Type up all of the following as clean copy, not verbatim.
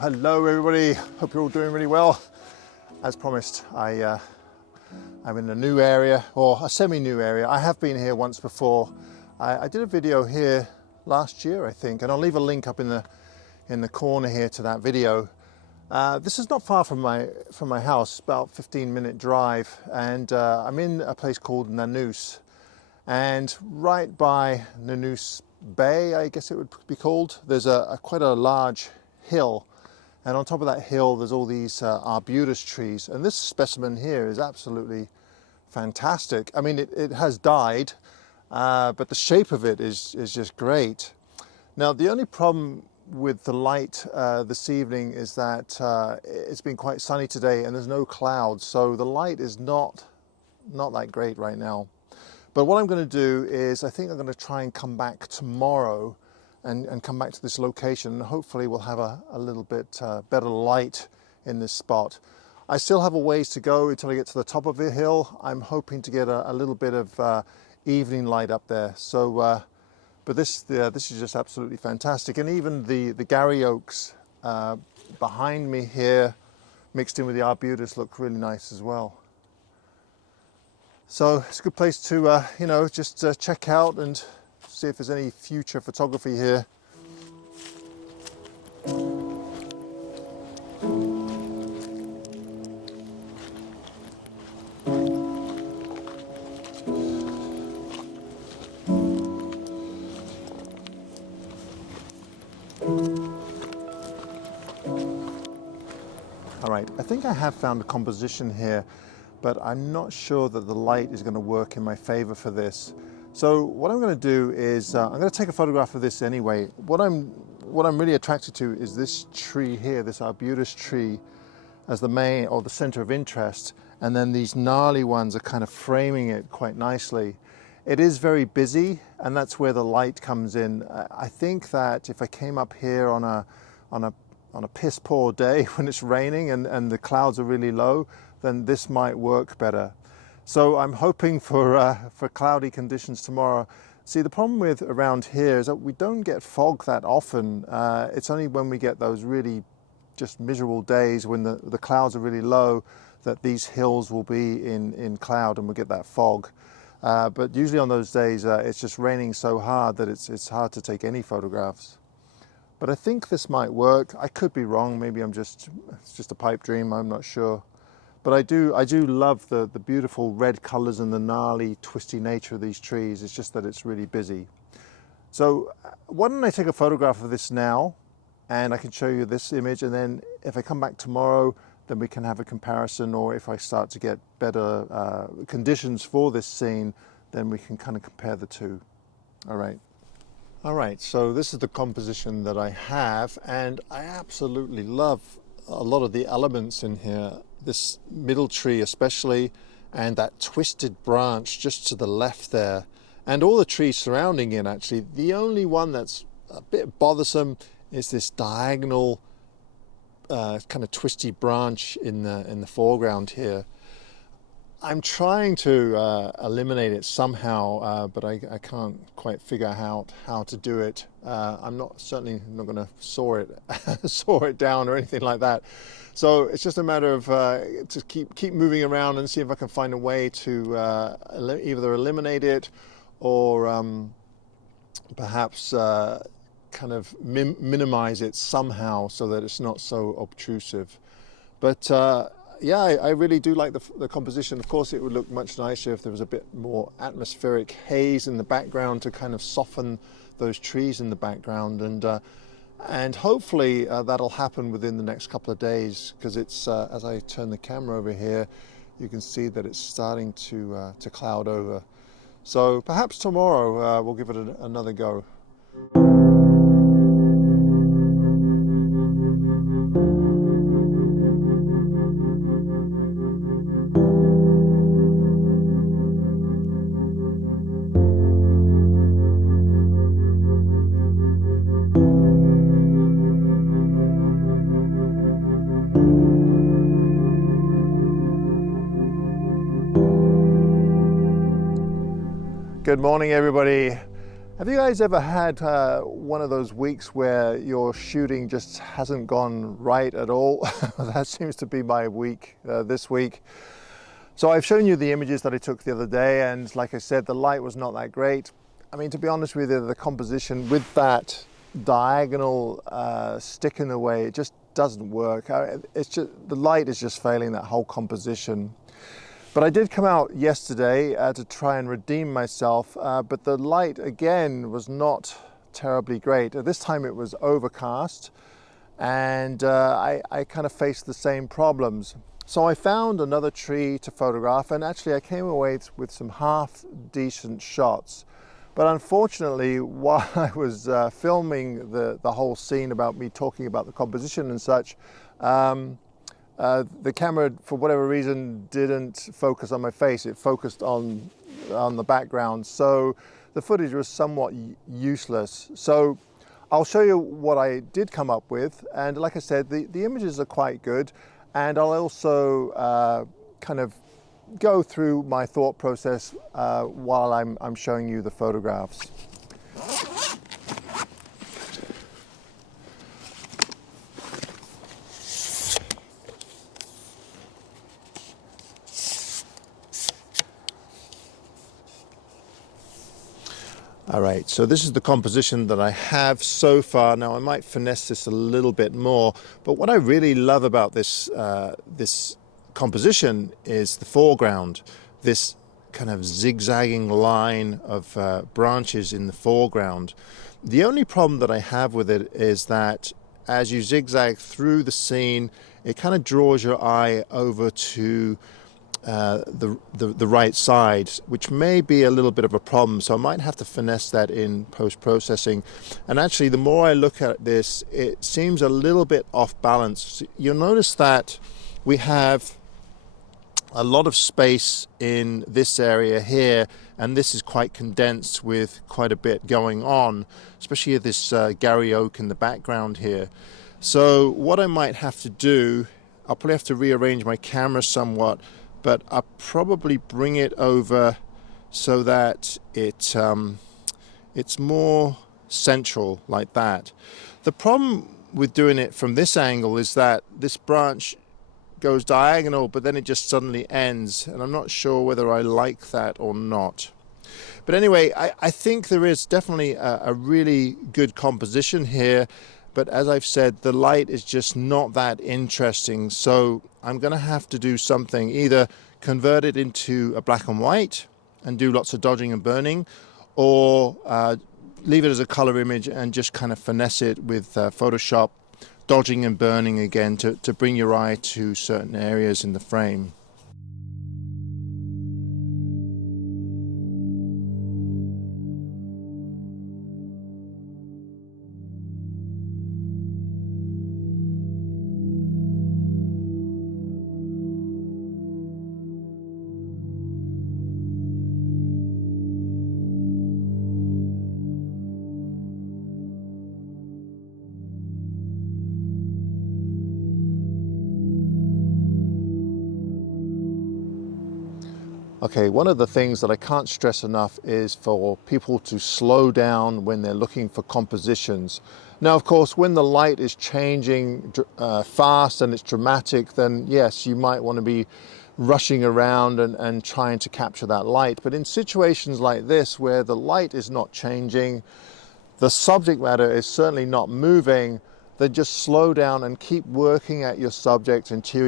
Hello everybody, hope you're all doing really well. As promised, I'm in a new area, or a semi-new area. I have been here once before. I did a video here last year, I think, and I'll leave a link up in the corner here to that video. This is not far from my house, about 15-minute drive, and I'm in a place called Nanoose, and right by Nanoose Bay, I guess it would be called, there's quite a large hill, and on top of that hill there's all these Arbutus trees, and this specimen here is absolutely fantastic. I mean, it has died, but the shape of it is just great. Now, the only problem with the light this evening is that it's been quite sunny today and there's no clouds, so the light is not that great right now. But what I'm going to do is, I think I'm going to try and come back tomorrow and come back to this location, and hopefully we'll have a little bit better light in this spot. I still have a ways to go until I get to the top of the hill. I'm hoping to get a little bit of evening light up there. So, but this is just absolutely fantastic. And even the Gary Oaks behind me here, mixed in with the Arbutus, look really nice as well. So it's a good place to, you know, just check out and see if there's any future photography here. All right, I think I have found a composition here, but I'm not sure that the light is going to work in my favor for this. So what I'm going to do is I'm going to take a photograph of this anyway. What I'm really attracted to is this tree here, this Arbutus tree, as the main or the center of interest, and then these gnarly ones are kind of framing it quite nicely. It is very busy, and that's where the light comes in. I think that if I came up here on a piss poor day when it's raining and the clouds are really low, then this might work better. So I'm hoping for cloudy conditions tomorrow. See, the problem with around here is that we don't get fog that often. It's only when we get those really just miserable days when the clouds are really low that these hills will be in cloud and we'll get that fog. But usually on those days it's just raining so hard that it's hard to take any photographs. But I think this might work. I could be wrong. Maybe it's just a pipe dream. I'm not sure. But I do love the beautiful red colors and the gnarly, twisty nature of these trees. It's just that it's really busy. So why don't I take a photograph of this now, and I can show you this image, and then if I come back tomorrow, then we can have a comparison, or if I start to get better conditions for this scene, then we can kind of compare the two. All right, so this is the composition that I have, and I absolutely love a lot of the elements in here. This middle tree especially, and that twisted branch just to the left there, and all the trees surrounding it actually. The only one that's a bit bothersome is this diagonal kind of twisty branch in the foreground here. I'm trying to eliminate it somehow, but I can't quite figure out how to do it. I'm certainly not going to saw it down or anything like that. So it's just a matter of to keep moving around and see if I can find a way to either eliminate it or perhaps kind of minimize it somehow so that it's not so obtrusive. But yeah, I really do like the composition. Of course, it would look much nicer if there was a bit more atmospheric haze in the background to kind of soften those trees in the background, and hopefully that'll happen within the next couple of days, because it's as I turn the camera over here, you can see that it's starting to cloud over. So perhaps tomorrow we'll give it another go. Good morning, everybody. Have you guys ever had one of those weeks where your shooting just hasn't gone right at all? That seems to be my week this week. So I've shown you the images that I took the other day, and like I said, the light was not that great. I mean, to be honest with you, the composition with that diagonal stick in the way, it just doesn't work. It's just, the light is just failing that whole composition. But I did come out yesterday to try and redeem myself, but the light again was not terribly great. This time it was overcast, and I kind of faced the same problems. So I found another tree to photograph, and actually I came away with some half decent shots. But unfortunately, while I was filming the whole scene about me talking about the composition and such, the camera, for whatever reason, didn't focus on my face. It focused on the background. So the footage was somewhat useless. So I'll show you what I did come up with. And like I said, the images are quite good. And I'll also kind of go through my thought process while I'm showing you the photographs. All right, so this is the composition that I have so far. Now I might finesse this a little bit more, but what I really love about this this composition is the foreground. This kind of zigzagging line of branches in the foreground. The only problem that I have with it is that as you zigzag through the scene, it kind of draws your eye over to the right side, which may be a little bit of a problem, so I might have to finesse that in post-processing. And actually, the more I look at this, it seems a little bit off balance. You'll notice that we have a lot of space in this area here, and this is quite condensed with quite a bit going on, especially this Gary Oak in the background here. So what I might have to do, I'll probably have to rearrange my camera somewhat, but I'll probably bring it over so that it's more central like that. The problem with doing it from this angle is that this branch goes diagonal, but then it just suddenly ends, and I'm not sure whether I like that or not. But anyway, I think there is definitely a really good composition here. But as I've said, the light is just not that interesting. So I'm going to have to do something, either convert it into a black and white and do lots of dodging and burning, or leave it as a color image and just kind of finesse it with Photoshop, dodging and burning again to bring your eye to certain areas in the frame. Okay, one of the things that I can't stress enough is for people to slow down when they're looking for compositions. Now, of course, when the light is changing fast and it's dramatic, then yes, you might want to be rushing around and trying to capture that light. But in situations like this, where the light is not changing, the subject matter is certainly not moving, then just slow down and keep working at your subject until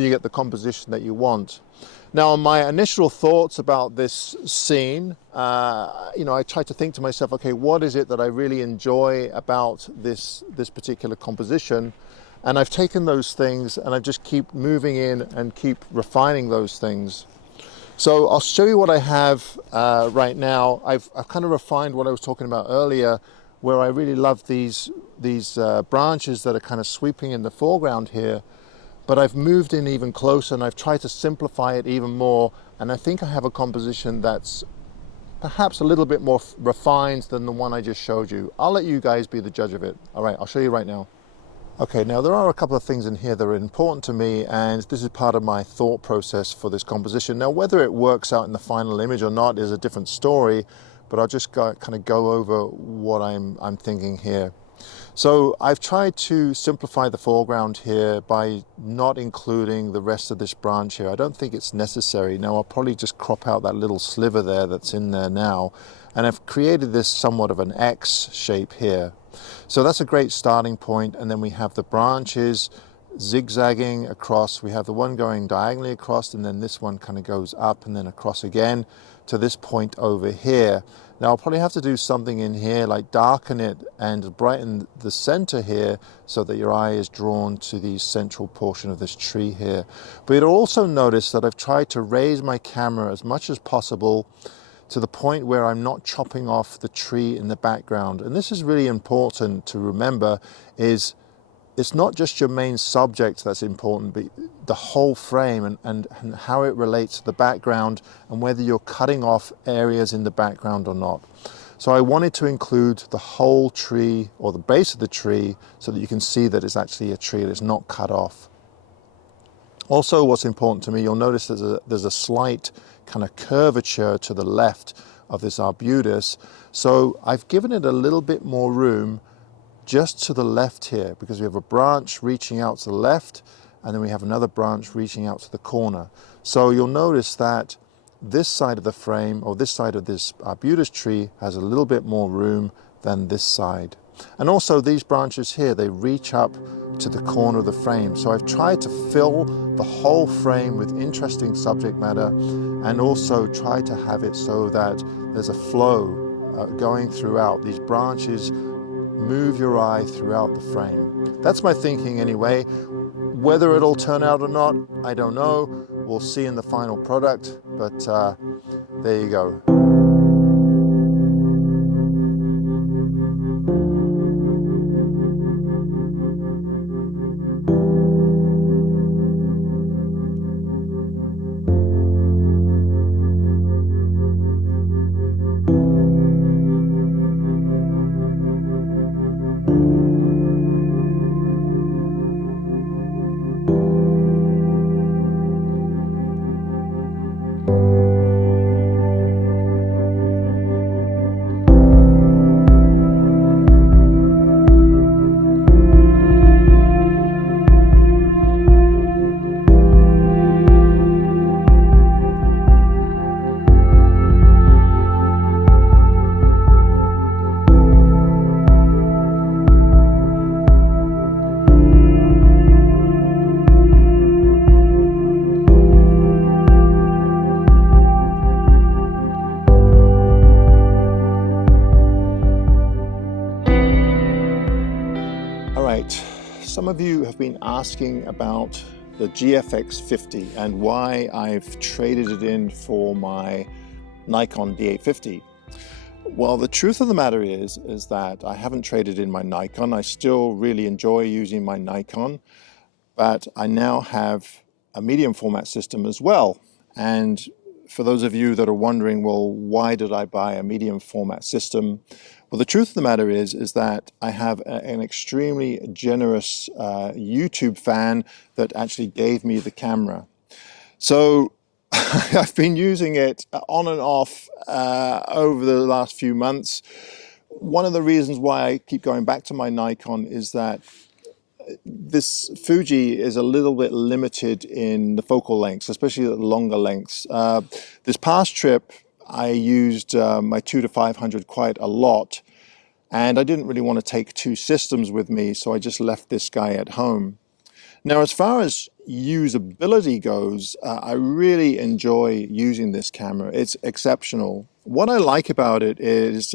you get the composition that you want. Now, my initial thoughts about this scene, I tried to think to myself, okay, what is it that I really enjoy about this particular composition? And I've taken those things and I just keep moving in and keep refining those things. So I'll show you what I have right now. I've kind of refined what I was talking about earlier, where I really love these branches that are kind of sweeping in the foreground here. But I've moved in even closer and I've tried to simplify it even more. And I think I have a composition that's perhaps a little bit more refined than the one I just showed you. I'll let you guys be the judge of it. All right, I'll show you right now. Okay, now there are a couple of things in here that are important to me, and this is part of my thought process for this composition. Now, whether it works out in the final image or not is a different story, but I'll just kind of go over what I'm thinking here. So I've tried to simplify the foreground here by not including the rest of this branch here. I don't think it's necessary. Now I'll probably just crop out that little sliver there that's in there now, and I've created this somewhat of an X shape here. So that's a great starting point. And then we have the branches zigzagging across. We have the one going diagonally across, and then this one kind of goes up and then across again to this point over here. Now I'll probably have to do something in here, like darken it and brighten the center here so that your eye is drawn to the central portion of this tree here. But you'll also notice that I've tried to raise my camera as much as possible to the point where I'm not chopping off the tree in the background. And this is really important to remember, is it's not just your main subject that's important, but the whole frame and how it relates to the background and whether you're cutting off areas in the background or not. So I wanted to include the whole tree or the base of the tree so that you can see that it's actually a tree, that it's not cut off. Also, what's important to me, you'll notice there's a slight kind of curvature to the left of this Arbutus. So I've given it a little bit more room just to the left here, because we have a branch reaching out to the left and then we have another branch reaching out to the corner. So you'll notice that this side of the frame, or this side of this Arbutus tree, has a little bit more room than this side. And also these branches here, they reach up to the corner of the frame. So I've tried to fill the whole frame with interesting subject matter and also try to have it so that there's a flow going throughout. These branches move your eye throughout the frame. That's my thinking anyway. Whether it'll turn out or not, I don't know. We'll see in the final product, but there you go. Some of you have been asking about the GFX50 and why I've traded it in for my Nikon D850. Well, the truth of the matter is that I haven't traded in my Nikon. I still really enjoy using my Nikon, but I now have a medium format system as well. And for those of you that are wondering, well, why did I buy a medium format system? Well, the truth of the matter is that I have an extremely generous YouTube fan that actually gave me the camera. So I've been using it on and off over the last few months. One of the reasons why I keep going back to my Nikon is that this Fuji is a little bit limited in the focal lengths, especially the longer lengths. This past trip, I used my 2 to 500 quite a lot, and I didn't really want to take two systems with me, so I just left this guy at home. Now, as far as usability goes, I really enjoy using this camera. It's exceptional. What I like about it is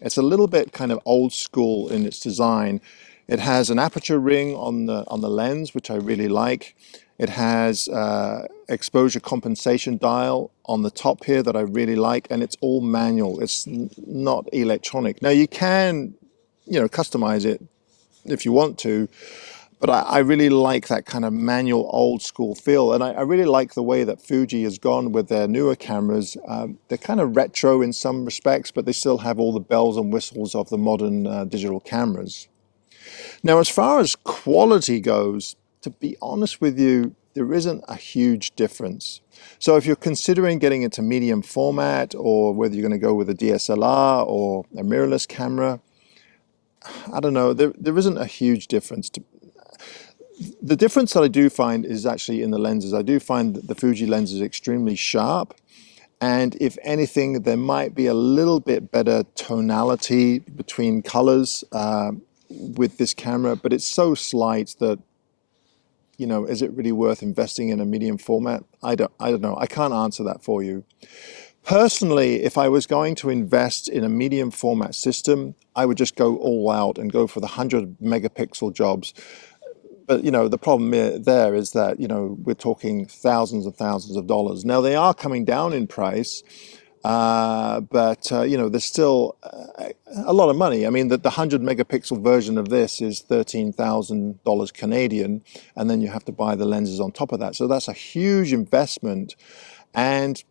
it's a little bit kind of old school in its design. It has an aperture ring on the lens, which I really like. It has exposure compensation dial on the top here that I really like, and it's all manual. It's not electronic. Now you can, customize it if you want to, but I really like that kind of manual old school feel. And I really like the way that Fuji has gone with their newer cameras. They're kind of retro in some respects, but they still have all the bells and whistles of the modern digital cameras. Now, as far as quality goes, to be honest with you, there isn't a huge difference. So if you're considering getting into medium format, or whether you're going to go with a DSLR or a mirrorless camera, I don't know, there isn't a huge difference. The difference that I do find is actually in the lenses. I do find that the Fuji lens is extremely sharp, and if anything, there might be a little bit better tonality between colors with this camera, but it's so slight that, is it really worth investing in a medium format? I don't know. I can't answer that for you. Personally, if I was going to invest in a medium format system, I would just go all out and go for the 100 megapixel jobs. But, the problem there is that, we're talking thousands and thousands of dollars. Now, they are coming down in price, but, there's still a lot of money. I mean, the 100 megapixel version of this is $13,000 Canadian, and then you have to buy the lenses on top of that. So that's a huge investment. And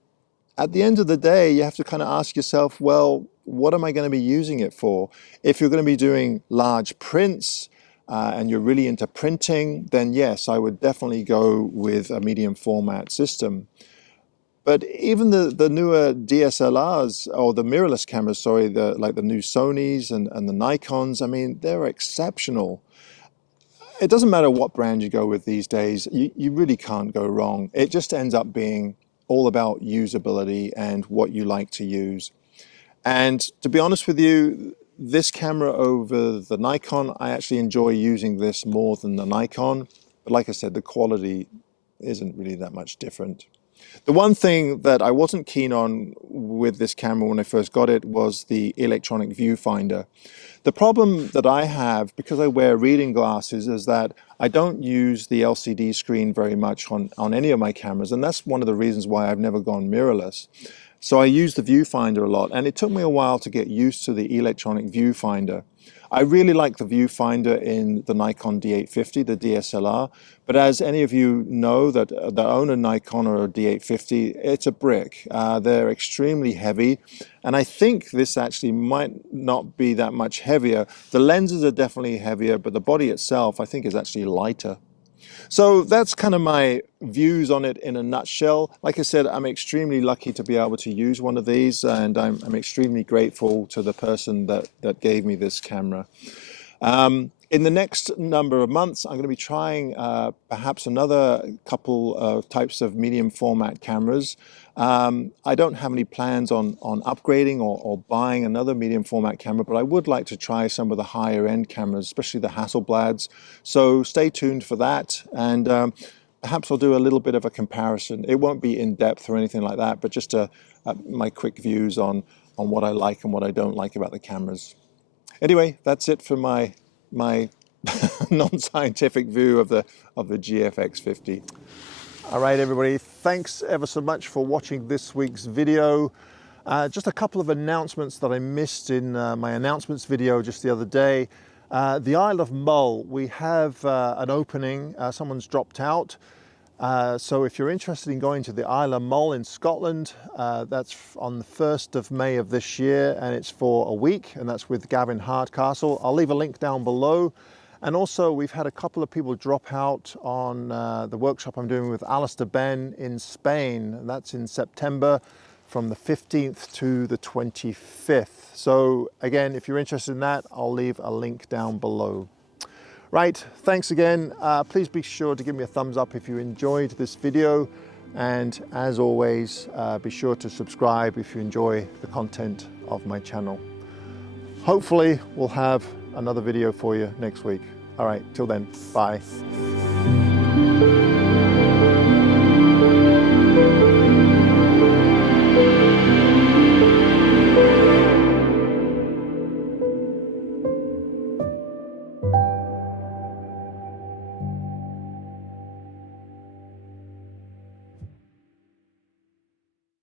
at the end of the day, you have to kind of ask yourself, well, what am I going to be using it for? If you're going to be doing large prints, and you're really into printing, then yes, I would definitely go with a medium format system. But even the newer DSLRs, or the mirrorless cameras, sorry, like the new Sonys and the Nikons, I mean, they're exceptional. It doesn't matter what brand you go with these days, you really can't go wrong. It just ends up being all about usability and what you like to use. And to be honest with you, this camera over the Nikon, I actually enjoy using this more than the Nikon. But like I said, the quality isn't really that much different. The one thing that I wasn't keen on with this camera when I first got it was the electronic viewfinder. The problem that I have, because I wear reading glasses, is that I don't use the LCD screen very much on any of my cameras. And that's one of the reasons why I've never gone mirrorless. So I use the viewfinder a lot, and it took me a while to get used to the electronic viewfinder. I really like the viewfinder in the Nikon D850, the DSLR, but as any of you know that own a Nikon or a D850, it's a brick. They're extremely heavy, and I think this actually might not be that much heavier. The lenses are definitely heavier, but the body itself, I think, is actually lighter. So that's kind of my views on it in a nutshell. Like I said, I'm extremely lucky to be able to use one of these, and I'm extremely grateful to the person that gave me this camera. In the next number of months, I'm going to be trying perhaps another couple of types of medium format cameras. I don't have any plans on upgrading or buying another medium format camera, but I would like to try some of the higher end cameras, especially the Hasselblads. So stay tuned for that, and perhaps I'll do a little bit of a comparison. It won't be in depth or anything like that, but just my quick views on what I like and what I don't like about the cameras. Anyway, that's it for my non-scientific view of the GFX50. All right, everybody, thanks ever so much for watching this week's video. Just a couple of announcements that I missed in my announcements video just the other day. The Isle of Mull, we have an opening. Someone's dropped out. So if you're interested in going to the Isle of Mull in Scotland, that's on the 1st of May of this year, and it's for a week, and that's with Gavin Hardcastle. I'll leave a link down below. And also, we've had a couple of people drop out on the workshop I'm doing with Alistair Ben in Spain, and that's in September from the 15th to the 25th. So again, if you're interested in that, I'll leave a link down below. Right, thanks again. Please be sure to give me a thumbs up if you enjoyed this video. And as always, be sure to subscribe if you enjoy the content of my channel. Hopefully, we'll have another video for you next week. All right, till then, bye.